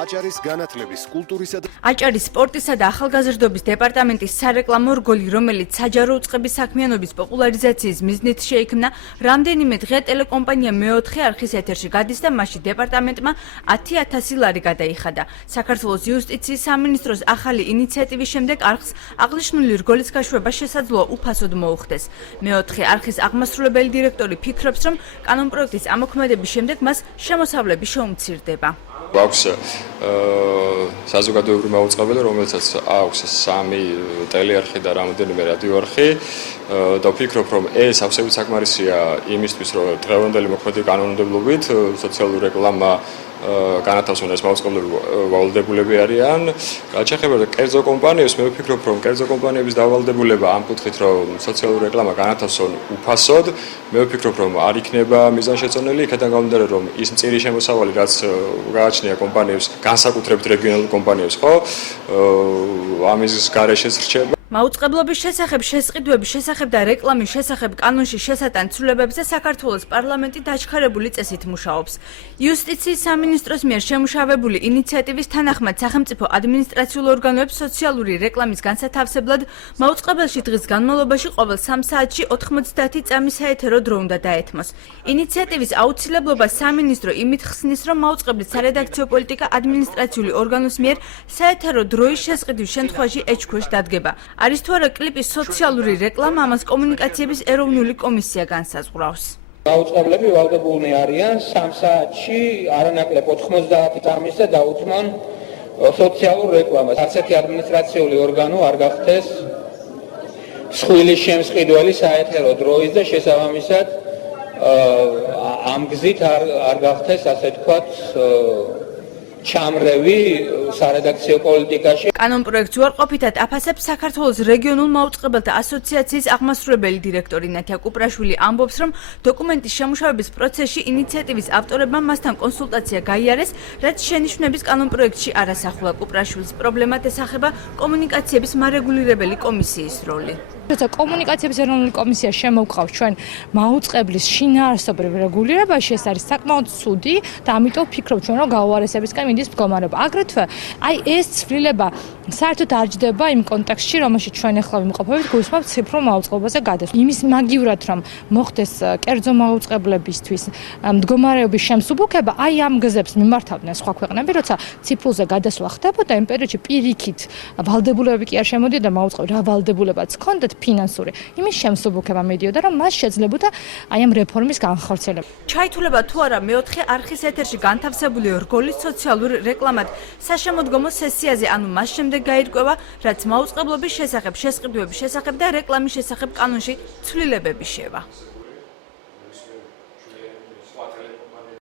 აჭარის განათლების, კულტურისა და აჭარის სპორტისა და ახალგაზრდობის დეპარტამენტის სარეკლამო რგოლი, რომელიც საჯარო უწყების საქმიანობის პოპულარიზაციის მიზნით შეიქმნა, რამდენიმე დღე ტელეკომპანია მეოთხე არხის ეთერში გადის და მასში დეპარტამენტმა 10,000 ლარი გადაიხადა. საქართველოს იუსტიციის სამინისტროს ახალი ინიციატივის შემდეგ არხს აღნიშნული რგოლის გაშვება შესაძლოა უფასოდ მოუხდეს. მეოთხე არხის აღმასრულებელი დირექტორი ფიქრობს, რომ კანონპროექტის ამოქმედების შემდეგ მას შემოსავლები შეუმცირდება. აქვს საზოგადოებრივი მაუწყებელი, რომელსაც აქვს 3 ტელეარხი და რამდენიმე რადიოარხი და ვფიქრობ, რომ ეს ავსებით საკმარისია იმისთვის, რომ დღევანდელი მოქმედი კანონმდებლობით სოციალური რეკლამა განათავსონ ეს მაუწყებლები ვალდებულები არიან. რაც შეეხება კერძო კომპანიებს, მე ვფიქრობ, რომ კერძო კომპანიების დავალდებულება ამ კუთხით, რომ სოციალური რეკლამა განათავსონ უფასოდ, მე ვფიქრობ, რომ არ იქნება მიზანშეწონილი, იქიდან გამომდინარე, რომ ის მწირი შემოსავალი, რაც გააჩნია კომპანიებს, განსაკუთრებით რეგიონალურ კომპანიებს, ხო? ამის გარეშეც რჩება. მაუწყებლობის შესახებ, შესყიდვების შესახებ და რეკლამის შესახებ კანონში შესატან ცვლილებებზე საქართველოს პარლამენტი დაჩქარებული წესით მუშაობს. იუსტიციის სამინისტროს მიერ შემუშავებული ინიციატივის თანახმად სახელმწიფო ადმინისტრაციულ ორგანოებს სოციალური რეკლამის განსათავსებლად მაუწყებელში დღის განმავლობაში ყოველ 3 საათში 90 წამი საეთერო დრო უნდა დაეთმოს. ინიციატივის აუცილებლობა სამინისტრო იმით ხსნის, რომ მაუწყებლის სარედაქციო პოლიტიკა ადმინისტრაციული ორგანოს მიერ საეთერო დროის შესყიდვის შემთხვევაში ეჭქვეშ დადგება. არის თუ არა კლიპის სოციალური რეკლამა, ამას კომუნიკაციების ეროვნული კომისია განსაზღვრავს. მაუწყებლები ვალდებულნი არიან 3 საათში არანაკლებ 90 წამის და დაუთმონ სოციალურ რეკლამას. ასეთი ადმინისტრაციული ორგანო არ გახდეს მსხვილის შემსყიდველი საეთერო დროის და შესაბამისად ამ გზით არ გახდეს, ასე თქვათ, ჩამრევი სარედაქციო პოლიტიკაში. კანონპროექტს უარყოფითად აფასებს საქართველოს რეგიონულ მაუწყებელთა ასოციაციის აღმასრულებელი დირექტორი ნათია კუპრაშვილი ამბობს, რომ დოკუმენტის შემუშავების პროცესში ინიციატივის ავტორებმა მასთან კონსულტაცია გაიარეს, რაც შენიშვნების კანონპროექტში არ ასახულა. კუპრაშვილის პრობლემად ესახება კომუნიკაციების მარეგულირებელი კომისიის როლი. როცა კომუნიკაციების ეროვნული კომისია შემოვყავს ჩვენ მაუწყებლის შინაარსობრივ რეგულირებაში, ეს არის საკმაოდ ცუდი და ამიტომ ვფიქრობ ჩვენ, რომ გაუარესებისკენ მიდის მდგომარეობა. აგრეთვე, ეს ცვლილება საერთოდ არ ჯდება იმ კონტექსტში, რომელშიც ჩვენ ახლა ვიმყოფებით, გულისხმობ ციფრულ მაუწყებელზე გადასვლა. იმის მაგივრად, რომ მოხდეს კერძო მაუწყებლებისთვის მდგომარეობის შემსუბუქება, ამ გზებს მიმართავდნენ სხვა ქვეყნები, როცა ციფრულზე გადასვლა ხდებოდა, იმ პერიოდში პირიქით ვალდებულებები კი არ შემოდიოდა მაუწყებლებს, რა ვალდებულებაც ჰქონდათ ფინანსური. იმის შემსუბუქება მიდიოდა, რომ მას შეძლებოდა ამ რეფორმის განხორციელება. ჩაითვლება თუ არა მეოთხე არხის ეთერში განთავსებული რგოლის სოციალურ რეკლამად საშემოდგომო სესიაზე, ანუ მას შემდეგ გაირკვევა, რაც მაუწყებლობის შესახებ, შესყიდვების შესახებ და რეკლამის შესახებ კანონში ცვლილებები შევა.